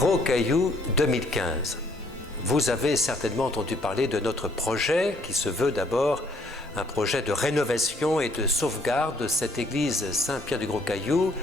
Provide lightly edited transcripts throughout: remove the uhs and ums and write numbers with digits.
Gros Caillou 2015. Vous avez certainement entendu parler de notre projet qui se veut d'abord un projet de rénovation et de sauvegarde de cette église Saint-Pierre du Gros Caillou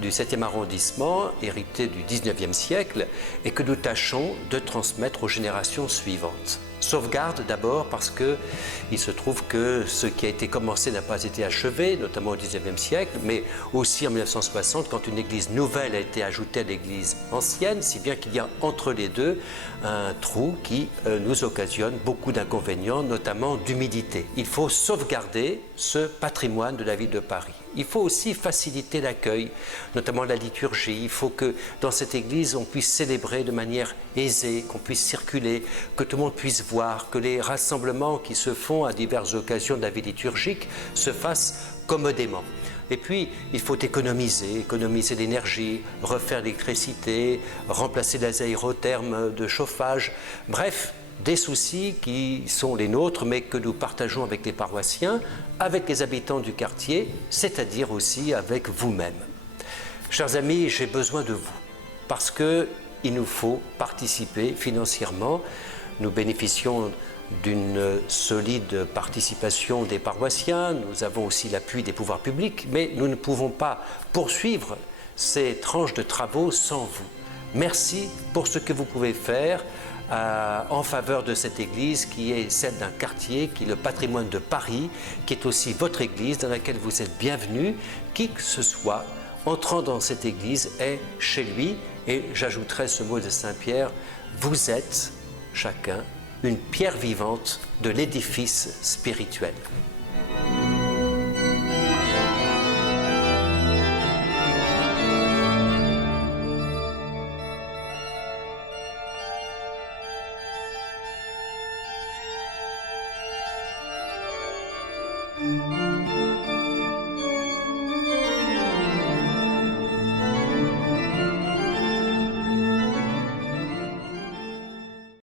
du 7e arrondissement, héritée du 19e siècle, et que nous tâchons de transmettre aux générations suivantes. Sauvegarde d'abord parce qu'il se trouve que ce qui a été commencé n'a pas été achevé, notamment au 19e siècle, mais aussi en 1960 quand une église nouvelle a été ajoutée à l'église ancienne, si bien qu'il y a entre les deux un trou qui nous occasionne beaucoup d'inconvénients, notamment d'humidité. Il faut sauvegarder ce patrimoine de la ville de Paris. Il faut aussi faciliter l'accueil, notamment la liturgie. Il faut que dans cette église, on puisse célébrer de manière aisée, qu'on puisse circuler, que tout le monde puisse voir, que les rassemblements qui se font à diverses occasions de la vie liturgique se fassent commodément. Et puis, il faut économiser l'énergie, refaire l'électricité, remplacer les aérothermes de chauffage, bref, des soucis qui sont les nôtres, mais que nous partageons avec les paroissiens, avec les habitants du quartier, c'est-à-dire aussi avec vous-même. Chers amis, j'ai besoin de vous, parce qu'il nous faut participer financièrement. Nous bénéficions d'une solide participation des paroissiens, nous avons aussi l'appui des pouvoirs publics, mais nous ne pouvons pas poursuivre ces tranches de travaux sans vous. Merci pour ce que vous pouvez faire en faveur de cette église qui est celle d'un quartier, qui est le patrimoine de Paris, qui est aussi votre église dans laquelle vous êtes bienvenus. Qui que ce soit entrant dans cette église est chez lui, et j'ajouterai ce mot de Saint-Pierre, vous êtes chacun une pierre vivante de l'édifice spirituel.